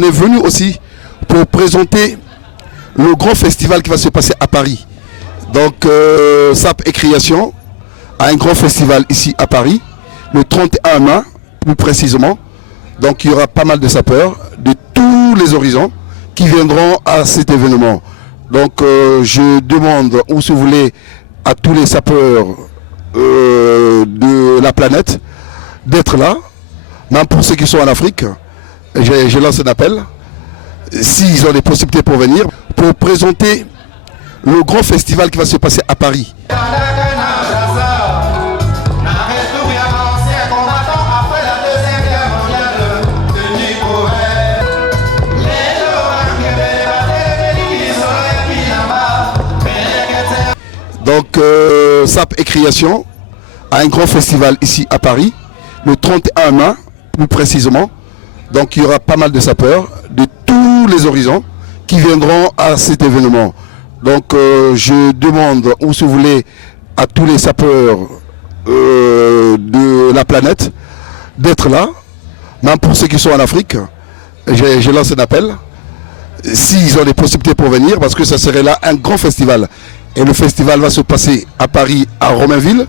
on est venu aussi pour présenter le grand festival qui va se passer à Paris. Donc SAP et Création a un grand festival ici à Paris, le 31 mai plus précisément. Donc il y aura pas mal de sapeurs de tous les horizons qui viendront à cet événement. Donc je demande, ou si vous voulez, à tous les sapeurs de la planète d'être là, même pour ceux qui sont en Afrique. Je lance un appel, s'ils ont des possibilités pour venir, pour présenter le grand festival qui va se passer à Paris. Donc SAP et Création a un grand festival ici à Paris, le 31 mai plus précisément. Donc il y aura pas mal de sapeurs de tous les horizons qui viendront à cet événement. Donc je demande, ou si vous voulez, à tous les sapeurs de la planète d'être là, même pour ceux qui sont en Afrique. Je lance un appel, s'ils ont des possibilités pour venir, parce que ça serait là un grand festival. Et le festival va se passer à Paris, à Romainville.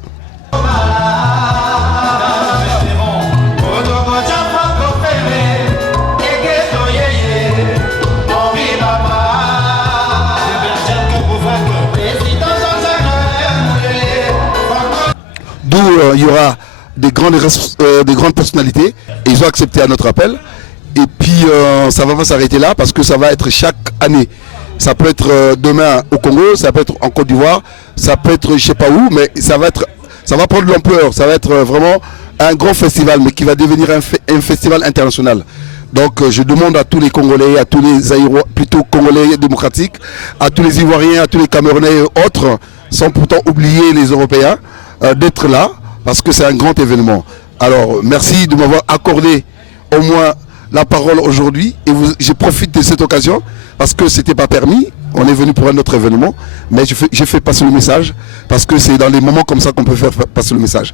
D'où il y aura des grandes personnalités, et ils ont accepté à notre appel. Et puis ça va pas s'arrêter là, parce que ça va être chaque année. Ça peut être demain au Congo, ça peut être en Côte d'Ivoire, ça peut être je sais pas où, mais ça va prendre de l'ampleur. Ça va être vraiment un grand festival, mais qui va devenir un festival international. Donc je demande à tous les Congolais, à tous les plutôt Congolais démocratiques, à tous les Ivoiriens, à tous les Camerounais et autres, sans pourtant oublier les Européens, d'être là, parce que c'est un grand événement. Alors merci de m'avoir accordé au moins la parole aujourd'hui, et je profite de cette occasion parce que c'était pas permis, on est venu pour un autre événement, mais j'ai fait passer le message parce que c'est dans les moments comme ça qu'on peut faire passer le message.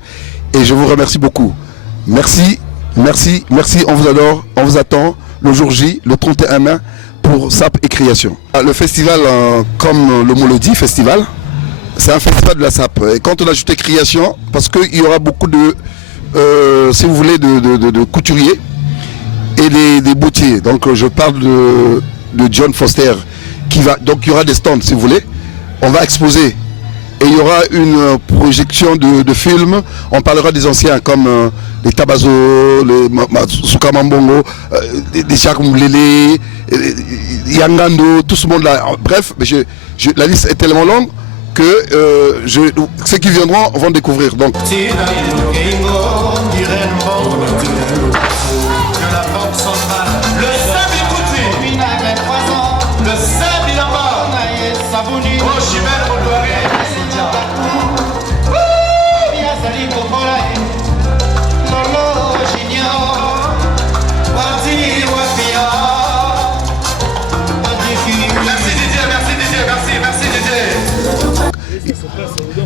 Et je vous remercie beaucoup. Merci, merci, merci, on vous adore, on vous attend le jour J, le 31 mai pour SAP et Création. Le festival, comme le mot le dit, festival, c'est un festival de la SAP. Et quand on a ajouté Création, parce qu'il y aura beaucoup de, si vous voulez, de couturiers et des boutiers. Donc je parle de John Foster qui va, donc il y aura des stands si vous voulez, on va exposer et il y aura une projection de films, on parlera des anciens comme les Tabazo, les Soukamambongo, des Jacques Moulélé, Yangando, tout ce monde là, bref, la liste est tellement longue que ceux qui viendront vont découvrir. Donc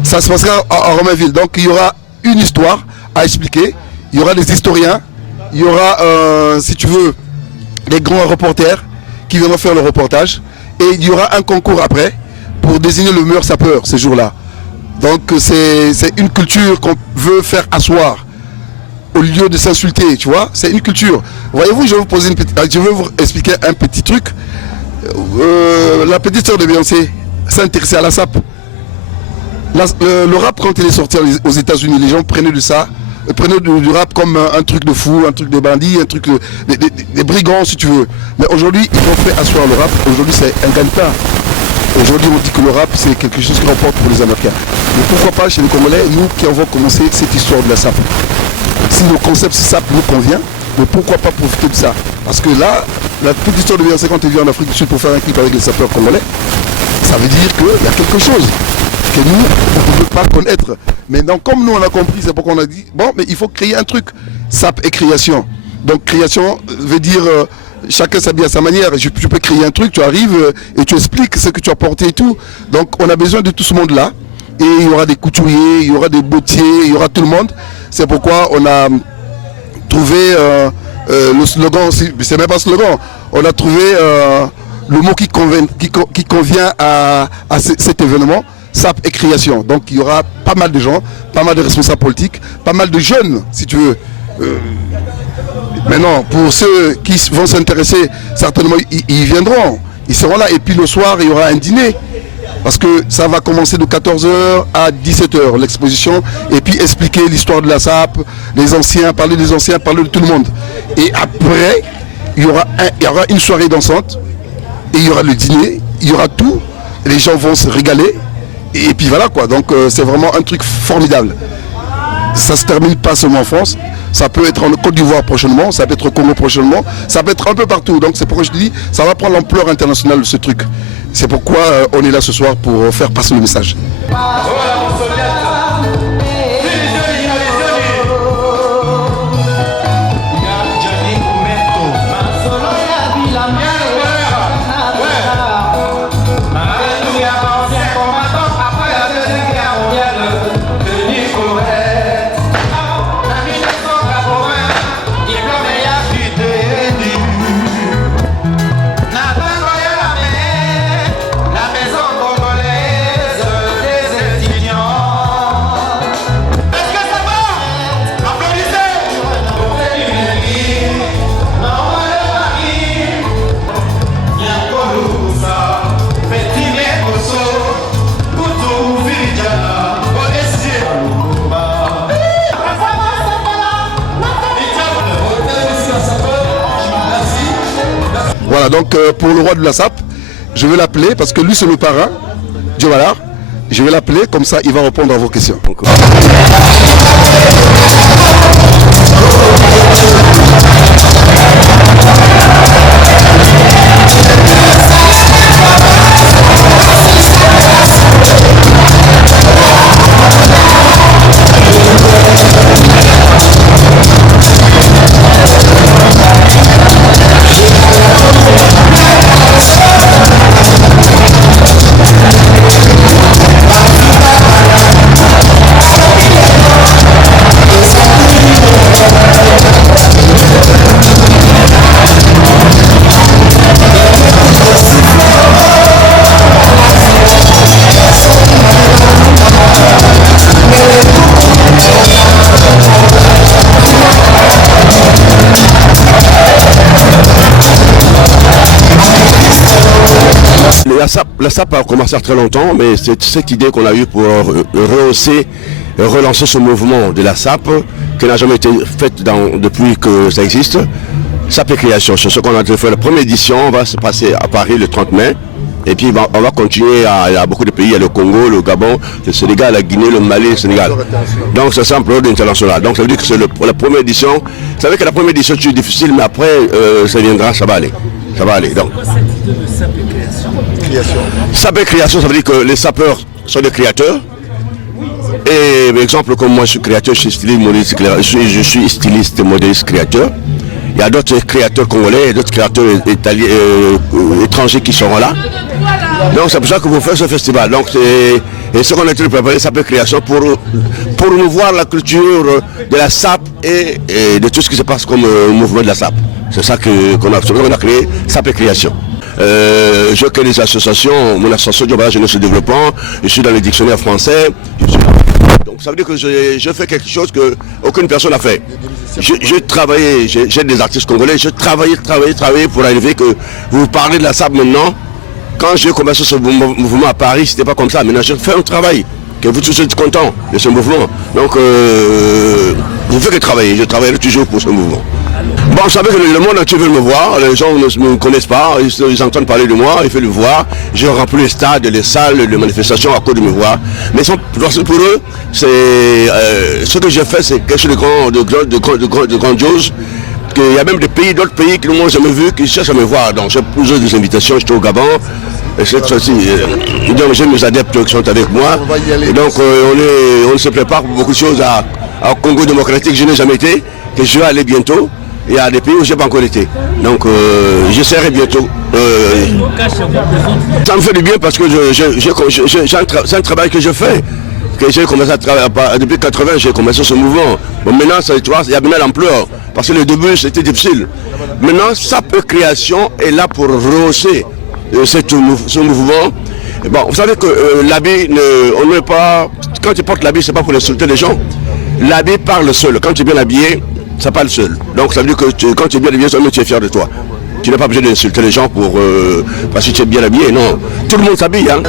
ça se passera à Romainville. Donc il y aura une histoire à expliquer, il y aura des historiens, il y aura, si tu veux, des grands reporters qui viendront faire le reportage, et il y aura un concours après pour désigner le meilleur sapeur ces jours-là. Donc c'est une culture qu'on veut faire asseoir au lieu de s'insulter, tu vois, c'est une culture. Voyez-vous, je vais vous expliquer un petit truc. La petite sœur de Beyoncé s'est intéressée à la SAP. Le rap, quand il est sorti aux États-Unis, les gens prenaient de ça, prenaient du rap comme un truc de fou, un truc de bandits, un truc des brigands si tu veux. Mais aujourd'hui, ils ont fait asseoir le rap. Aujourd'hui, c'est un gagne-pain. Aujourd'hui, on dit que le rap, c'est quelque chose qui remporte pour les Américains. Mais pourquoi pas chez les Congolais, nous qui avons commencé cette histoire de la SAP. Si le concept SAP nous convient, mais pourquoi pas profiter de ça? Parce que là, la petite histoire de Beyoncé, quand elle vient en Afrique du Sud pour faire un clip avec les sapeurs congolais, ça veut dire qu'il y a quelque chose que nous, on ne peut pas connaître. Mais donc, comme nous, on a compris, c'est pourquoi on a dit, bon, mais il faut créer un truc, SAP et Création. Donc, création veut dire, chacun s'habille à sa manière. Je peux créer un truc, tu arrives et tu expliques ce que tu as porté et tout. Donc, on a besoin de tout ce monde-là. Et il y aura des couturiers, il y aura des bottiers, il y aura tout le monde. C'est pourquoi on a trouvé le slogan, c'est même pas un slogan, on a trouvé le mot qui convient à cet événement, SAP et création. Donc il y aura pas mal de gens, pas mal de responsables politiques, pas mal de jeunes, si tu veux. Maintenant, pour ceux qui vont s'intéresser, certainement ils viendront, ils seront là. Et puis le soir, il y aura un dîner. Parce que ça va commencer de 14h à 17h, l'exposition, et puis expliquer l'histoire de la SAP, les anciens, parler des anciens, parler de tout le monde. Et après, il y aura une soirée dansante, et il y aura le dîner, il y aura tout, les gens vont se régaler, et puis voilà quoi. Donc c'est vraiment un truc formidable. Ça se termine pas seulement en France, ça peut être en Côte d'Ivoire prochainement, ça peut être au Congo prochainement, ça peut être un peu partout. Donc c'est pourquoi je te dis, ça va prendre l'ampleur internationale de ce truc. C'est pourquoi on est là ce soir pour faire passer le message. Voilà, donc pour le roi de la SAP, je vais l'appeler parce que lui c'est le parrain, Diovalar. Je vais l'appeler, comme ça il va répondre à vos questions. La SAP a commencé à très longtemps, mais c'est cette idée qu'on a eue pour relancer ce mouvement de la SAP qui n'a jamais été fait depuis que ça existe. SAP et création, c'est ce qu'on a fait. La première édition va se passer à Paris le 30 mai. Et puis on va continuer à beaucoup de pays, il y a le Congo, le Gabon, le Sénégal, la Guinée, le Mali, le Sénégal. Donc c'est ça un projet international. Donc ça veut dire que c'est la première édition. Vous savez que la première édition c'est difficile, mais après ça viendra, ça va aller. Ça va aller. Donc. Pourquoi cette idée de SAP et création? SAP et création, ça veut dire que les sapeurs sont des créateurs. Et par exemple, comme moi je suis créateur, je suis styliste, modéliste, créateur. Il y a d'autres créateurs congolais et d'autres créateurs étrangers qui seront là. Donc c'est pour ça que vous faites ce festival. Donc et ce qu'on a été préparé, SAP et création pour promouvoir la culture de la SAP et de tout ce qui se passe comme mouvement de la SAP. C'est ça qu'on a créé, SAP et création. Je crée des associations, mon association Diovalar Jeunesse et Développement, je suis dans le dictionnaire français. Donc ça veut dire que je fais quelque chose qu'aucune personne n'a fait. J'ai travaillé, j'ai des artistes congolais, j'ai travaillé pour arriver que vous parlez de la SAP maintenant. Quand j'ai commencé ce mouvement à Paris, c'était pas comme ça. Maintenant, j'ai fait un travail, que vous tous êtes contents de ce mouvement. Donc, je fais que travailler, je travaillerai toujours pour ce mouvement. Bon, vous savez que le monde entier veut me voir, les gens ne me connaissent pas, ils entendent parler de moi, ils veulent me voir. Je remplis les stades, les salles, les manifestations à cause de me voir. Mais pour eux, ce que j'ai fait, c'est quelque chose de grandiose. Il y a même d'autres pays qui ne m'ont jamais vu, qui cherchent à me voir. Donc j'ai plusieurs des invitations, j'étais au Gabon. Et cette fois-ci, j'ai mes adeptes qui sont avec moi. Et donc on se prépare pour beaucoup de choses au Congo démocratique, je n'ai jamais été, que je vais aller bientôt. Il y a des pays où je n'ai pas encore été. Donc j'essaierai bientôt. Ça me fait du bien parce que c'est un travail que je fais. Que j'ai commencé à travailler depuis 80, j'ai commencé ce mouvement. Bon, maintenant, tu vois, il y a bien l'ampleur. Parce que le début, c'était difficile. Maintenant, SAP Création est là pour rehausser ce mouvement. Et bon, vous savez que l'habit, on n'est pas... Quand tu portes l'habit, c'est pas pour insulter les gens. L'habit parle seul. Quand tu es bien habillé, ça parle seul. Donc ça veut dire que quand tu es bien habillé, tu es fier de toi. Tu n'es pas obligé d'insulter les gens parce que tu es bien habillé. Non, tout le monde s'habille. Hein.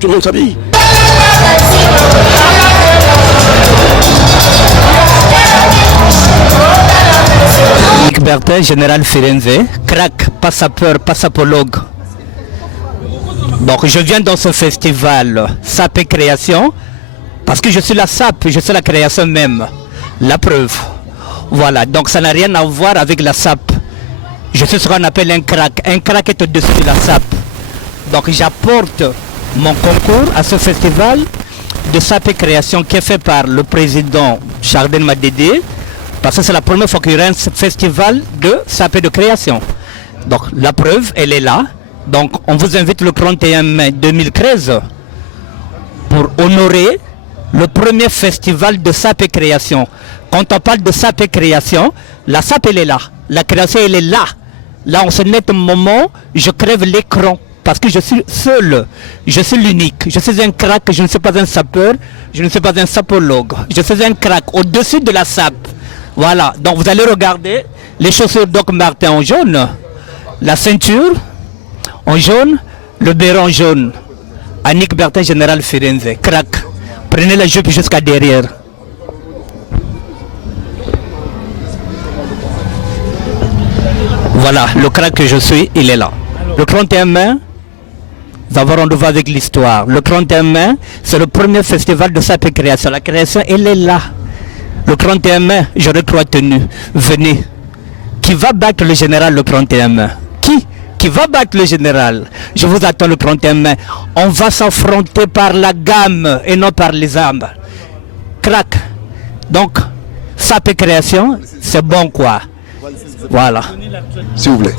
Tout le monde s'habille. Nick Bertin, général Firenze, crack, pas sapeur, pas sapologue. Donc je viens dans ce festival SAP et Création parce que je suis la SAP, je suis la création même. La preuve. Voilà, donc ça n'a rien à voir avec la SAP. Je suis ce qu'on appelle un crack. Un crack est au-dessus de la SAP. Donc j'apporte mon concours à ce festival de SAP et Création qui est fait par le président Chardin Madédé, parce que c'est la première fois qu'il y aura un festival de SAP et de création. Donc la preuve, elle est là. Donc on vous invite le 31 mai 2013 pour honorer le premier festival de SAP et Création. Quand on parle de SAP et Création, la SAP elle est là. La création elle est là. Là en ce net moment, je crève l'écran. Parce que je suis seul, je suis l'unique, je suis un crack, je ne suis pas un sapeur, je ne suis pas un sapologue, je suis un crack au-dessus de la SAP. Voilà, donc vous allez regarder les chaussures Doc Martin en jaune, la ceinture en jaune, le béret en jaune. Annick Bertin, général Firenze, crack. Prenez la jupe jusqu'à derrière. Voilà, le crack que je suis, il est là. Le 31 mai, nous avons rendez-vous avec l'histoire. Le 31 mai, c'est le premier festival de SAP et Création. La création, elle est là. Le 31 mai, j'aurai 3 tenues. Venez. Qui va battre le général le 31 mai? Qui va battre le général? Je vous attends le 31 mai. On va s'affronter par la gamme et non par les armes. Crac. Donc, SAP et Création, c'est bon quoi. Voilà. S'il vous plaît.